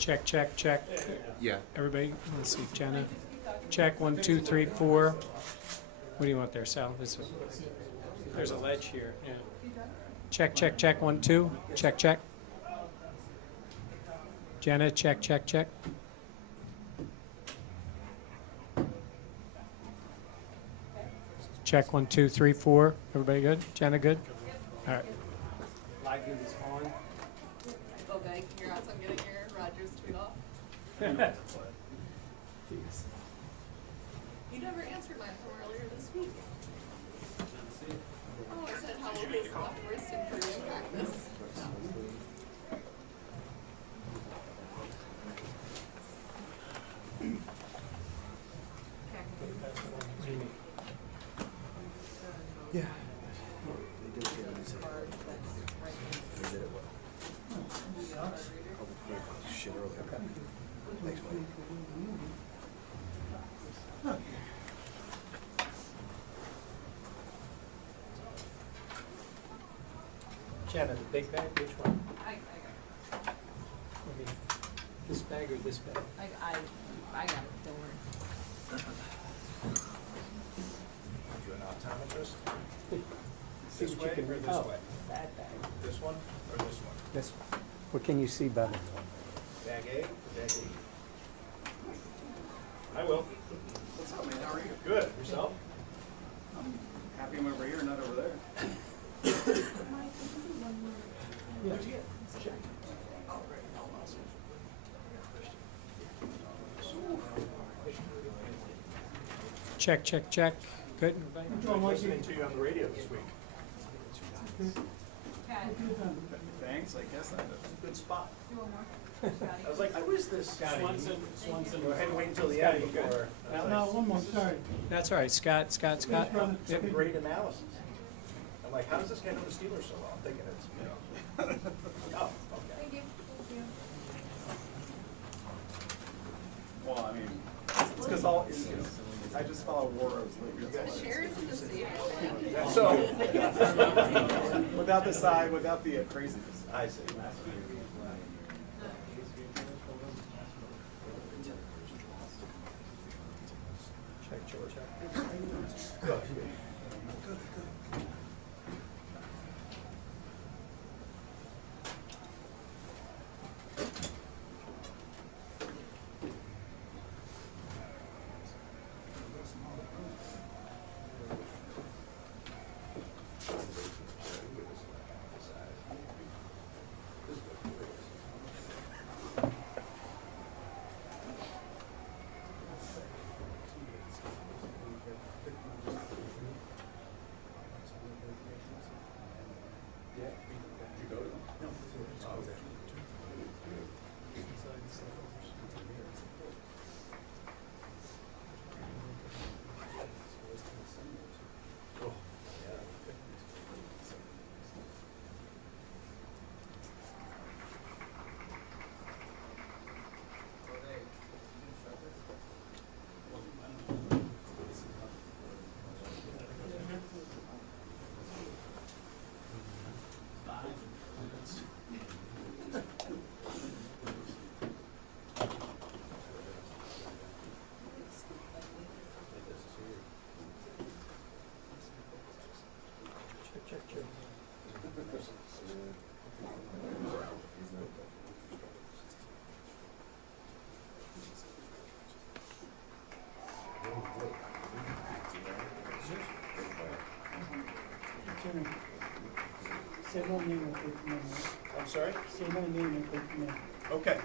Check, check, check. Yeah. Everybody, let's see, Jenna. Check, 1, 2, 3, 4. What do you want there, Sal? There's a ledge here, yeah. Check, check, check, 1, 2. Check, check. Jenna, check, check, check. Check, 1, 2, 3, 4. Everybody good? Jenna, good? All right. Live view is on. Okay, congrats on getting your Rogers tweet off. You never answered mine from earlier this week. Oh, I said how will his left wrist improve in practice? Yeah. Shit earlier. Thanks, buddy. Jenna, the big bag, which one? I I mean, this bag or this bag? got it, don't worry. You an optometrist? See This what you way can or read. this Oh, way? that bag. This one or this one? This one. What can you see better? Bag A or bag E? I will. What's up, man? How are you? Good. Yourself? I'm happy I'm over here, not over there. Yeah. Check, check, check. Good. I'm listening to you on the radio this week. Thanks, I guess that is. Good spot. I I was like, who is this? Swanson. Go ahead and wait until the end before. No, one more, sorry. That's all right. Scott. Some great analysis. I'm like, how does this guy know the Steelers so well? I'm thinking it's, you know. Oh, okay. Thank you. Well, I mean, it's because all, I just follow Warros. Shares in the stadium. So, Without the side, without the craziness. I see. Check, check, check. Good. Check, check. Say my name and take the name. I'm sorry? Say my name and take the name. Okay.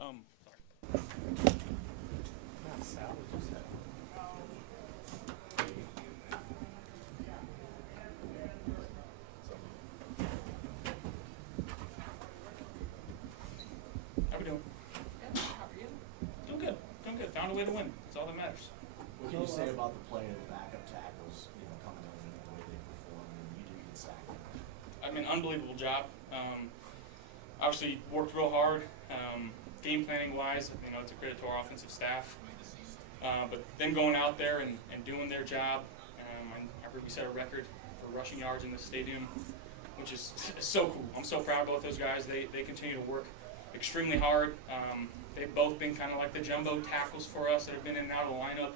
Sorry. Not Sal, it's just that. How we doing? Good, how are you? Doing good. Doing good. Found a way to win. That's all that matters. What can you say about the play of the backup tackles, coming in and the way they performed and you didn't get sacked? I mean, unbelievable job. Obviously worked real hard. Game planning wise, it's a credit to our offensive staff. But then going out there and doing their job, I heard we set a record for rushing yards in the stadium, which is so cool. I'm so proud of both those guys. They continue to work extremely hard. They've both been kind of like the jumbo tackles for us that have been in and out of the lineup.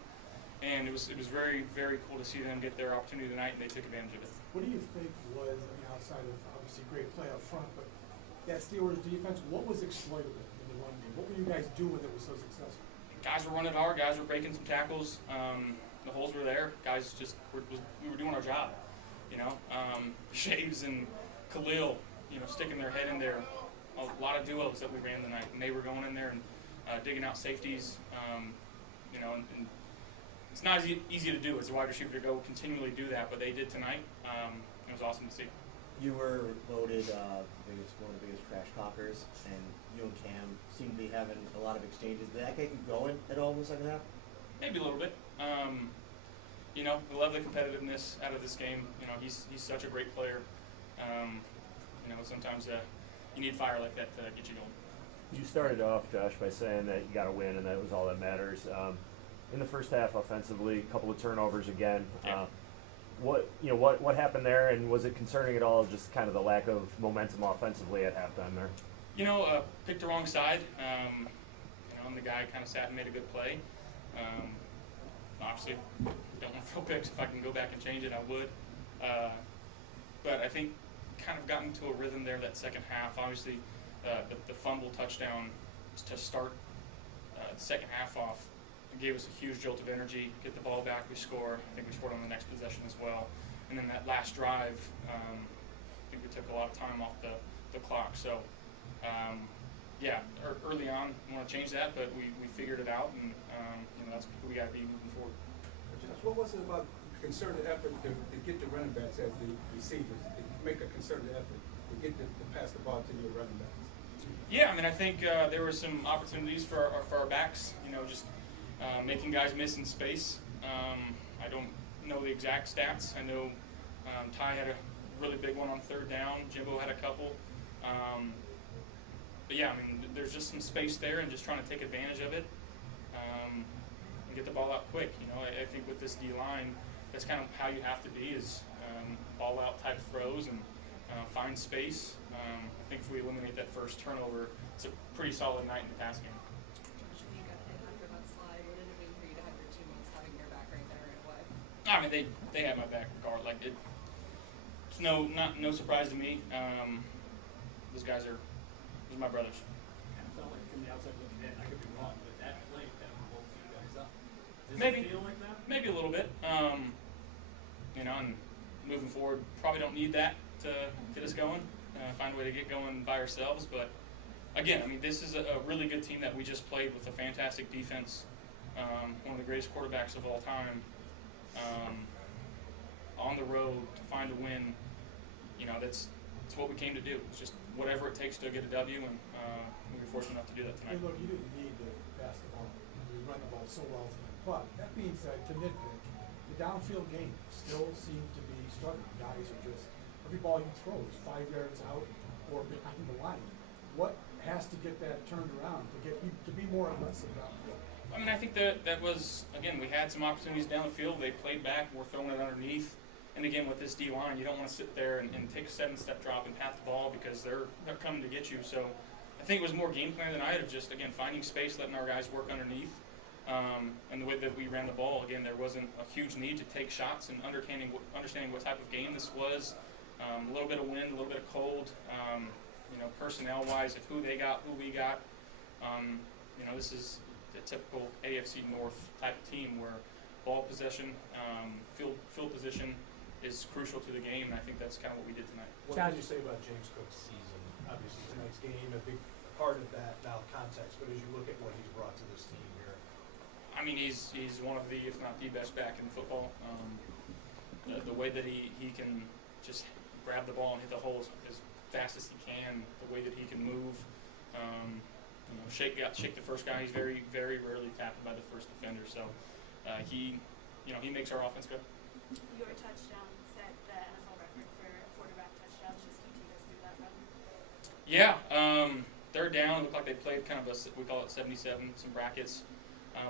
And it was very, very cool to see them get their opportunity tonight, and they took advantage of it. What do you think was, outside of obviously great play up front, but that Steelers defense, what was exploitable in the run game? What were you guys doing that was so successful? Guys were running hard. Guys were breaking some tackles. The holes were there. Guys we were doing our job. Shaves and Khalil, sticking their head in there. A lot of duos that we ran tonight, and they were going in there and digging out safeties. And it's not easy to do as a wide receiver to go continually do that, but they did tonight. It was awesome to see. You were voted one of the biggest trash talkers, and you and Cam seem to be having a lot of exchanges. Did that get you going at all in the second half? Maybe a little bit. We love the competitiveness out of this game. He's such a great player. Sometimes you need fire like that to get you going. You started off, Josh, by saying that you got to win, and that was all that matters. In the first half, offensively, a couple of turnovers again. Yeah. What happened there, and was it concerning at all? Just kind of the lack of momentum offensively at halftime there. Picked the wrong side. And the guy kind of sat and made a good play. Obviously, don't want to throw picks. If I can go back and change it, I would. But I think kind of got into a rhythm there that second half. Obviously, the fumble touchdown to start the second half off. It gave us a huge jolt of energy, get the ball back, we score. I think we scored on the next possession as well. And then that last drive, I think we took a lot of time off the clock. So, early on, we want to change that, but we figured it out, and that's who we got to be moving forward. What was it about concerted effort to get the running backs as the receivers, to make a concerted effort to get to pass the ball to your running backs? Yeah, I think there were some opportunities for our backs, just making guys miss in space. I don't know the exact stats. I know Ty had a really big one on third down. Jimbo had a couple. There's just some space there and just trying to take advantage of it and get the ball out quick. I think with this D-line, that's kind of how you have to be is ball out type throws and find space. I think if we eliminate that first turnover, it's a pretty solid night in the pass game. Josh, when you got hit after that slide, what did it mean for you to have your teammates having your back right there right away? They had my back regard. It's no surprise to me. Those guys are my brothers. Kind of felt like from the outside looking in, I could be wrong, but that play kind of woke you guys up. Does Maybe. it feel like that? Maybe a little bit. And moving forward, probably don't need that to get us going. Find a way to get going by ourselves. But again, this is a really good team that we just played with a fantastic defense. One of the greatest quarterbacks of all time. On the road to find a win. That's what we came to do. It's just whatever it takes to get a W, and we were fortunate enough to do that tonight. Hey, look, you didn't need to pass the ball. You run the ball so well tonight. But that being said, to nitpick, the downfield game still seems to be struggling. Guys are just, every ball you throw is 5 yards out or behind the line. What has to get that turned around to get you to be more aggressive downfield? I think that was, again, we had some opportunities down the field. They played back. We're throwing it underneath. And again, with this D-line, you don't want to sit there and take a 7-step drop and pat the ball because they're coming to get you. So I think it was more game plan than I had of just, again, finding space, letting our guys work underneath. And the way that we ran the ball, again, there wasn't a huge need to take shots and understanding what type of game this was. A little bit of wind, a little bit of cold, personnel-wise, of who they got, who we got. This is the typical AFC North type of team where ball possession, field position is crucial to the game, and I think that's kind of what we did tonight. What can you say about James Cook's season? Obviously, tonight's game, a big part of that now context, but as you look at what he's brought to this team here. I mean, he's one of the, if not the best back in football. The way that he can just grab the ball and hit the holes as fast as he can, the way that he can move, you know, shake the first guy. He's very, very rarely tackled by the first defender. So he makes our offense go. Your touchdown set the NFL record for quarterback touchdowns. Just can you take us through that run? Yeah, they're down. It looked like they played kind of we call it 77, some brackets,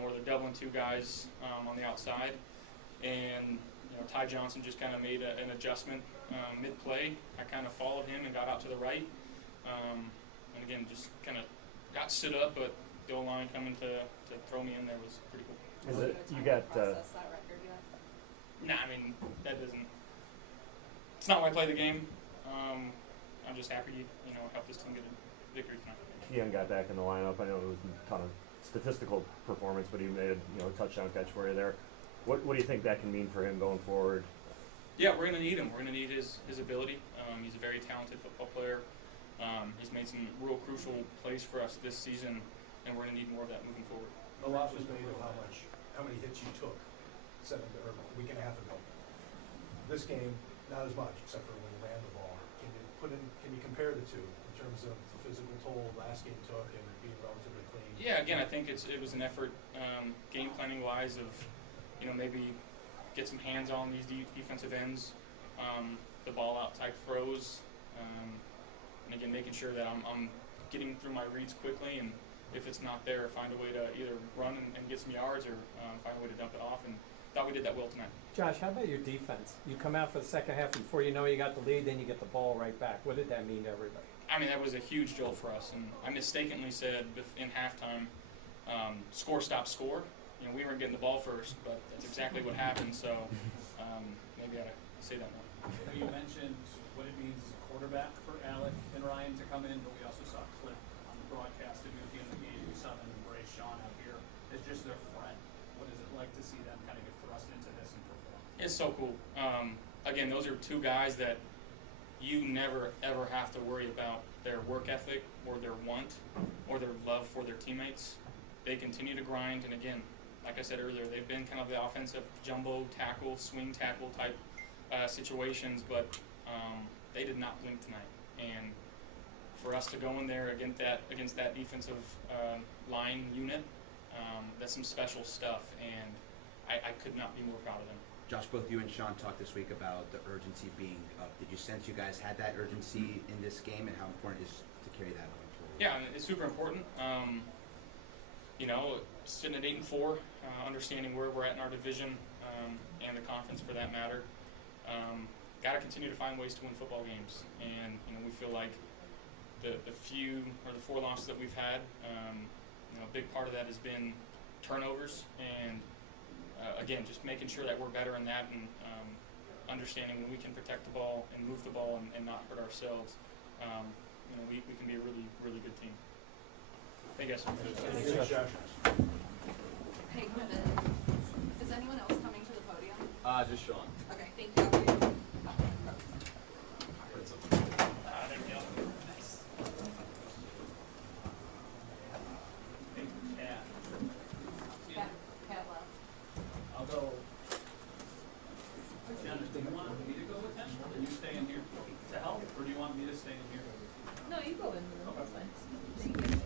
where they're doubling two guys on the outside. And, you know, Ty Johnson just kind of made an adjustment mid-play. I kind of followed him and got out to the right. And again, just kind of got stood up, but the O-line coming to throw me in there was pretty cool. Is it, you got, Process that record yet? Nah, I mean, that doesn't, it's not why I play the game. I'm just happy, you know, help this team get a victory tonight. Keon got back in the lineup. I know it was a ton of statistical performance, but he made a touchdown catch for you there. What do you think that can mean for him going forward? Yeah, we're going to need him. We're going to need his ability. He's a very talented football player. He's made some real crucial plays for us this season, and we're going to need more of that moving forward. A lot was made of how many hits you took a week and a half ago. This game, not as much, except for when you ran the ball. Can you compare the two in terms of the physical toll last game took and being relatively clean? Yeah, again, I think it was an effort, game planning wise, of, you know, maybe get some hands on these defensive ends, the ball out type throws, and again making sure that I'm getting through my reads quickly, and if it's not there, find a way to either run and get some yards or find a way to dump it off. And thought we did that well tonight. Josh, how about your defense? You come out for the second half, and before you know, you got the lead, then you get the ball right back. What did that mean to everybody? I mean, that was a huge jolt for us, and I mistakenly said in halftime, score, stop, score. You know, we weren't getting the ball first, but that's exactly what happened. So maybe I ought to say that more. You mentioned what it means as a quarterback for Alec and Ryan to come in, but we also saw a clip on the broadcast of you at the end of the game. We saw them embrace Sean out here as just their friend. What is it like to see them kind of get thrust into this and perform? It's so cool. Again, those are two guys that you never, ever have to worry about their work ethic or their want or their love for their teammates. They continue to grind, and again, like I said earlier, they've been kind of the offensive jumbo tackle, swing tackle type situations, but they did not blink tonight. And for us to go in there against that defensive line unit, that's some special stuff, and I could not be more proud of them. Josh, both you and Sean talked this week about the urgency being up. Did you sense you guys had that urgency in this game, and how important it is to carry that going forward? Yeah, it's super important. You know, sitting at 8-4, understanding where we're at in our division and the conference for that matter. Got to continue to find ways to win football games, and you know we feel like the 4 losses that we've had, you know, a big part of that has been turnovers, and again, just making sure that we're better in that, and understanding when we can protect the ball and move the ball and not hurt ourselves. You know, we can be a really, really good team. Thank you guys. Thanks, Josh. Hey, Quentin, is anyone else coming to the podium? Just Sean. Okay, thank you. There we go. Nice. Cat left. I'll go. Giannis, do you want me to go with him? Or you stay in here to help? Or do you want me to stay in here? No, you go in. Okay. That's fine. Thank you.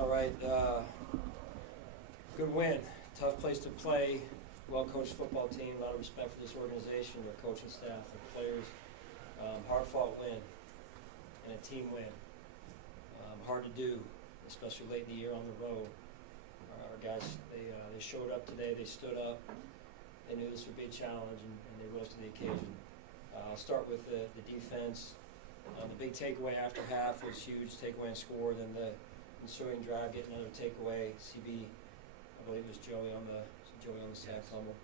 All right, good win. Tough place to play. Well-coached football team. A lot of respect for this organization, their coaching staff, their players. Hard-fought win and a team win. Hard to do, especially late in the year on the road. Our guys, they showed up today. They stood up. They knew this would be a challenge, and they rose to the occasion. I'll start with the defense. The big takeaway after half was huge. Takeaway and score. Then the ensuing drive, get another takeaway. CB, I believe it was Joey on the sack fumble.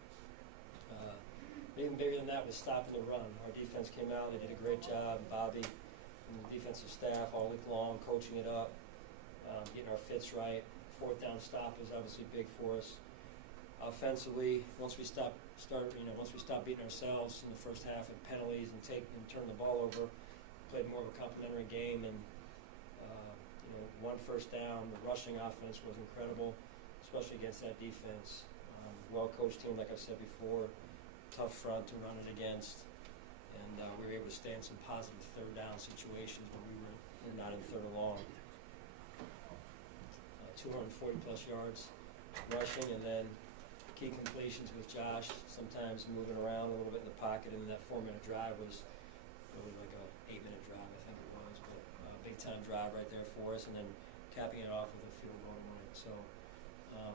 Even bigger than that was stopping the run. Our defense came out. They did a great job. Bobby and the defensive staff all week long coaching it up, getting our fits right. Fourth down stop was obviously big for us. Offensively, once we stopped beating ourselves in the first half with penalties and turn the ball over, played more of a complimentary game, and one first down. The rushing offense was incredible, especially against that defense. Well-coached team, like I said before, tough front to run it against, and we were able to stay in some positive third down situations when we were not in third and long. 240 plus yards rushing, and then key completions with Josh, sometimes moving around a little bit in the pocket, and that 4-minute drive was really like a 8-minute drive, I think it was, but big time drive right there for us, and then capping it off with a field goal to win it. So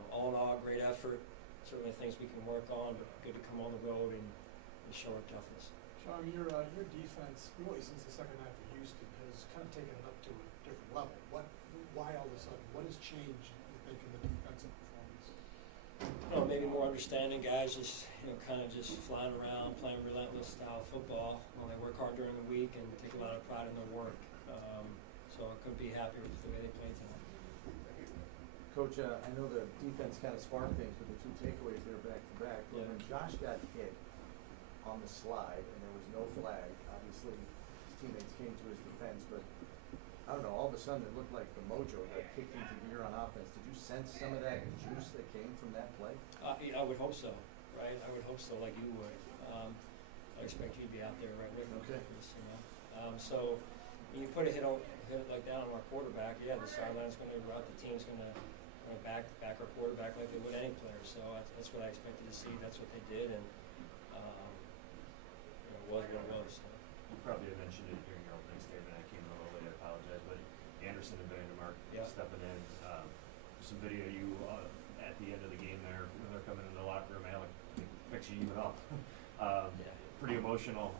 all in all, great effort. Certainly things we can work on, but good to come on the road and show our toughness. Sean, your defense, really since the second half of Houston, has kind of taken it up to a different level. Why all of a sudden? What has changed, you think, in the defensive performance? Maybe more understanding. Guys just, kind of just flying around, playing relentless style football. They work hard during the week and take a lot of pride in their work. So I couldn't be happier with the way they played tonight. Coach, I know the defense kind of sparked things with the 2 takeaways there back-to-back. But when Josh got hit on the slide and there was no flag, obviously his teammates came to his defense, but I don't know, all of a sudden it looked like the mojo got kicked into gear on offense. Did you sense some of that juice that came from that play? I would hope so, right? I would hope so, like you would. I expect you to be out there right with me. Okay. So when you put a hit like that on our quarterback, the sideline's going to erupt. The team's going to back our quarterback like they would any player. So that's what I expected to see. That's what they did, and it was what it was. So. You probably had mentioned it during your opening statement. I came a little late. I apologize, but Anderson and Vandermark stepping in. Some video of you at the end of the game there when they're coming in the locker room. Alec picks you even up. Pretty emotional.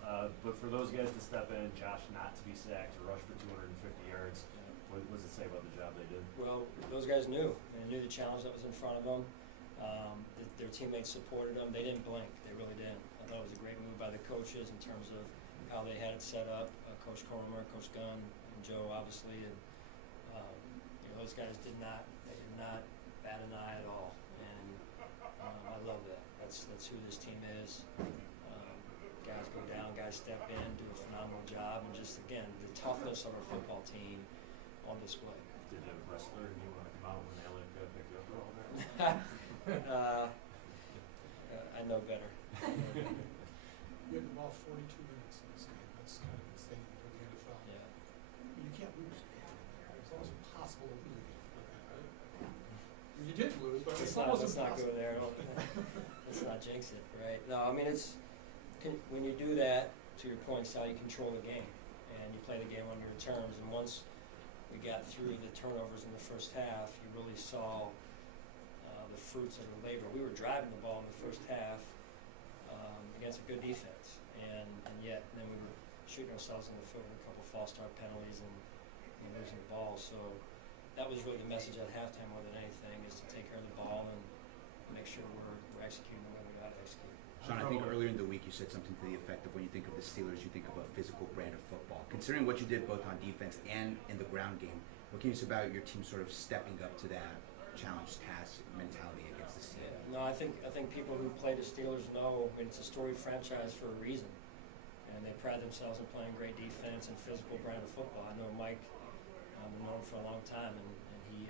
But for those guys to step in, Josh not to be sacked, to rush for 250 yards. What does it say about the job they did? Well, those guys knew. They knew the challenge that was in front of them. Their teammates supported them. They didn't blink. They really didn't. I thought it was a great move by the coaches in terms of how they had it set up. Coach Cormer, Coach Gunn, and Joe, obviously. And those guys did not bat an eye at all. And I love that. That's who this team is. Guys go down, guys step in, do a phenomenal job, and just, again, the toughness of our football team on display. Did the wrestler and you want to come out when Alec picked you up a little bit? I know better. You had the ball 42 minutes in this game. That's kind of insane for the NFL. Yeah. You can't lose a game. It's almost impossible to lose a game like that, right? You did lose, but it's almost Let's not go there. Let's not jinx it, right? No, I mean, when you do that, to your point, Sal, you control the game, and you play the game on your terms. And once we got through the turnovers in the first half, you really saw the fruits of the labor. We were driving the ball in the first half against a good defense, and yet then we were shooting ourselves in the foot with a couple false start penalties and losing the ball. So that was really the message at halftime more than anything, is to take care of the ball and make sure we're executing the way we got to execute. Sean, I think earlier in the week you said something to the effect of when you think of the Steelers, you think of a physical brand of football. Considering what you did both on defense and in the ground game, what can you say about your team sort of stepping up to that challenge, task mentality against the Steelers? Yeah. No, I think people who play the Steelers know it's a storied franchise for a reason, and they pride themselves in playing great defense and physical brand of football. I know Mike, I've known him for a long time, and he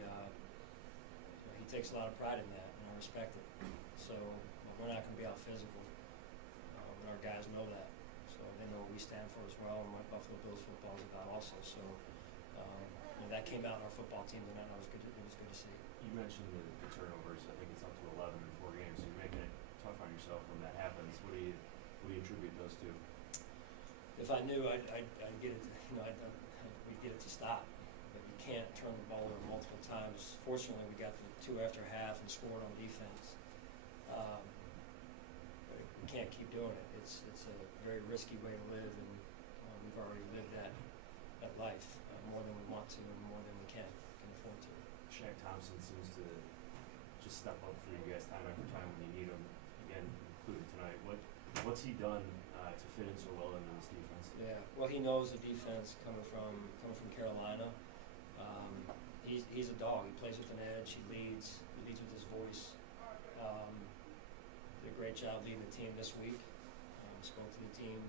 takes a lot of pride in that, and I respect it. So we're not going to be out physical. Our guys know that, so they know what we stand for as well, and what Buffalo Bills football is about also. So that that came out in our football team tonight, and it was good to see. You mentioned the turnovers. I think it's up to 11 in 4 games. So you're making it tough on yourself when that happens. What do you attribute those to? If I knew, I'd get it. We'd get it to stop. But you can't turn the ball over multiple times. Fortunately, we got the 2 after half and scored on defense. But we can't keep doing it. It's a very risky way to live, and we've already lived that life more than we want to and more than we can afford to. Shaq Thompson seems to just step up for you guys time after time when you need him. Again, included tonight. What's he done to fit in so well into this defense? Yeah, well, he knows the defense coming from Carolina. He's a dog. He plays with an edge. He leads with his voice. Did a great job leading the team this week. Spoke to the team.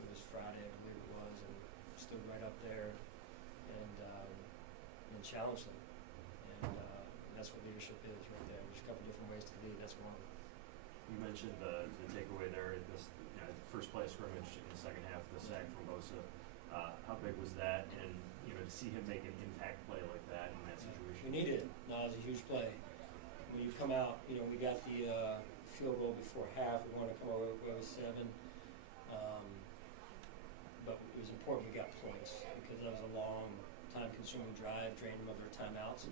It was Friday, I believe it was, and stood right up there and challenged them. And that's what leadership is right there. There's a couple different ways to lead. That's one of them. You mentioned the takeaway there at this first play of scrimmage in the second half, the sack from Bosa. How big was that? And to see him make an impact play like that in that situation. We needed it. No, it was a huge play. When you come out, we got the field goal before half. We wanted to come away with 7. But it was important we got points because that was a long, time-consuming drive, drained them of their timeouts.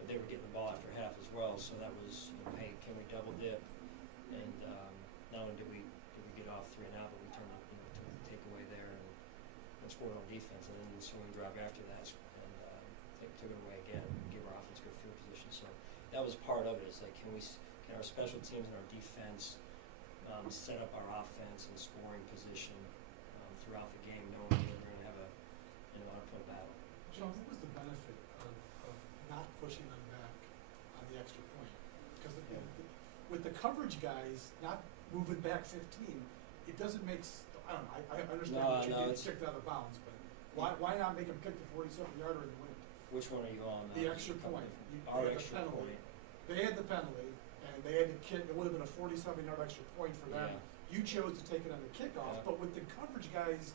But they were getting the ball after half as well, so that was, hey, can we double dip? And not only did we get off 3 and out, but we turned took the takeaway there and scored on defense, and then the swing drive after that, and took it away again and gave our offense good field position. So that was part of it. It's like, can our special teams and our defense set up our offense and scoring position throughout the game, knowing that we're going to have a uphill battle. John, what was the benefit of not pushing them back on the extra point? Because with the coverage guys not moving back 15, it doesn't make. I don't know. I understand that you're getting kicked out of bounds, but why not make them kick the 47-yarder in the wind? Which one are you on? The extra point. Our extra point. They had the penalty, and they had to kick. It would have been a 47-yard extra point for them. Yeah. You chose to take it on the kickoff, but with the coverage guys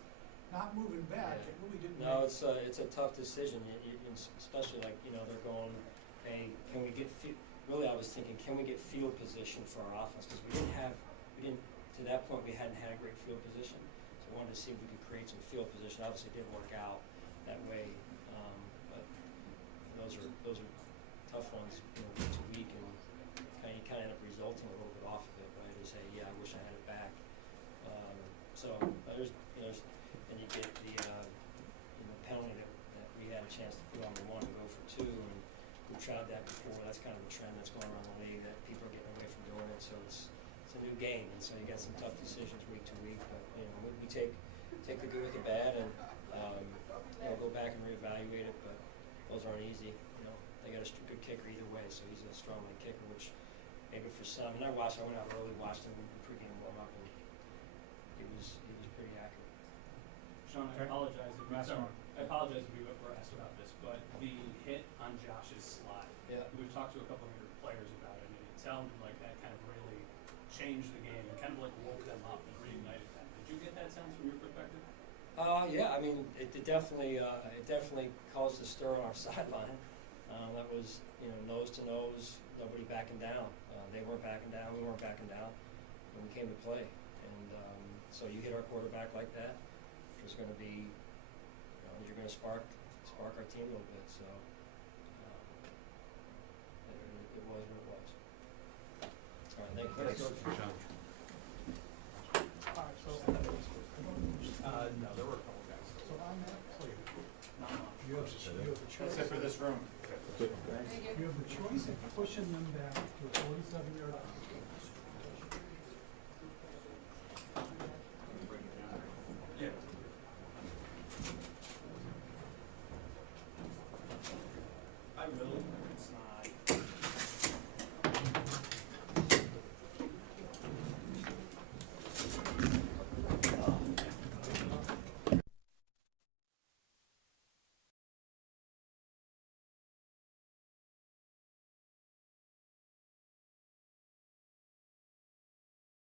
not moving back, it really didn't. No, it's a tough decision, especially they're going, hey, can we get really I was thinking, can we get field position for our offense? Because we didn't to that point we hadn't had a great field position, so I wanted to see if we could create some field position. Obviously, it didn't work out that way, but those are tough ones, week to week, and you kind of end up resulting a little bit off of it. But I just say, yeah, I wish I had it back. So there's and you get the penalty that we had a chance to put on the 1 to go for 2, and we tried that before. That's kind of a trend that's going around the league that people are getting away from doing it. So it's a new game, and so you got some tough decisions week to week. But we take the good with the bad, and go back and reevaluate it. But those aren't easy. They got a good kicker either way, so he's a strong leg kicker, which maybe for some. And I went out early, watched him in pregame warm up, and he was pretty accurate. Sean, I apologize if we were asked about this, but the hit on Josh's slide. Yeah. We've talked to a couple of your players about it, and it sounded like that kind of really changed the game and kind of like woke them up and reignited them. Did you get that sense from your perspective? Yeah, I mean, it definitely caused a stir on our sideline. That was, nose to nose, nobody backing down. They weren't backing down, we weren't backing down when we came to play. And so you hit our quarterback like that, there's going to be, you're going to spark our team a little bit. So it was what it was. All right, thanks. Sean. All right, so No, there were a couple guys. so on that play, Not much. you have the choice. this room. You have the choice of pushing them back to a 47-yard line,